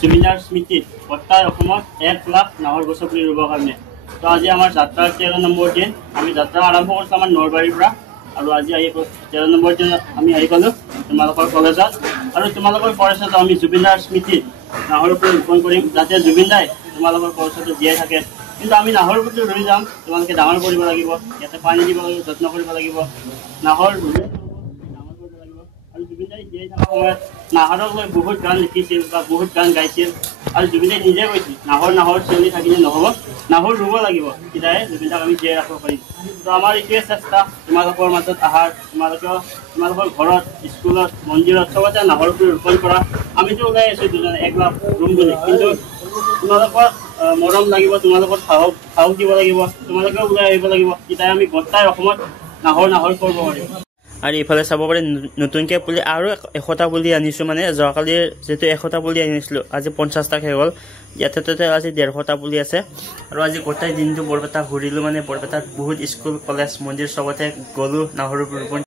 জুবিনাৰ স্মৃতিত গোটেই অসমত 1 লাখ নাহৰ গছ পুলি ৰুবৰ কাৰণে। তো আজি আমাৰ যাত্ৰাৰ 13 নম্বৰ দিন। আমি যাত্ৰা আৰম্ভ কৰিছোঁ আমাৰ নলবাৰীৰ পৰা আৰু আজি 13 নম্বৰ দিন আমি আহি পালোঁ তোমালোকৰ কলেজত আৰু তোমালোকৰ কলেজত আমি জুবিনাৰ স্মৃতিত নাহৰ পুলি ৰোপণ কৰিম যাতে জুবিন দাই তোমালোকৰ কলেজত জীয়াই থাকে। কিন্তু আমি নাহৰ পুলি ৰুই যাম, তোমালোকে ডাঙৰ কৰিব লাগিব, ইয়াতে পানী দিব লাগিব, যত্ন কৰিব লাগিব। নাহৰ আৰু জুবিনদাই জীয়াই থকা সময়ত নাহৰক লৈ বহুত গান লিখিছিল বা বহুত গান গাইছিল আৰু জুবিনদাই নিজে কৈছিল নাহৰ চলি থাকিলে নহ'ব, নাহৰ ৰুব লাগিব, তেতিয়াহে জুবিনদাক আমি জীয়াই ৰাখিব পাৰিম। তো আমাৰ এইটোৱে চেষ্টা তোমালোকৰ মাজত অহাৰ, তোমালোকৰ ঘৰত, স্কুলত, মন্দিৰত চবতে নাহৰ পুলি ৰোপণ কৰা। আমিতো ওলাই আছোঁ দুজনে 1 লাখ ৰুম বুলি, কিন্তু তোমালোকৰ মৰম লাগিব, তোমালোকৰ সাহস দিব লাগিব, তোমালোকেও ওলাই আহিব লাগিব, তেতিয়াহে আমি গোটেই অসমত নাহৰ কৰিব পাৰিম। আৰু ইফালে চাব পাৰি নতুনকৈ পুলি আৰু 100টা পুলি আনিছোঁ, মানে যোৱাকালিৰ যিহেতু 100টা পুলি আনিছিলোঁ আজি 50টা শেষ হ'ল। ইয়াতে আজি 150টা পুলি আছে আৰু আজি গোটেই দিনটো বৰপেটা ঘূৰিলোঁ, মানে বৰপেটাত বহুত স্কুল, কলেজ, মন্দিৰ চবতে গ'লোঁ নাহৰ ৰোপণ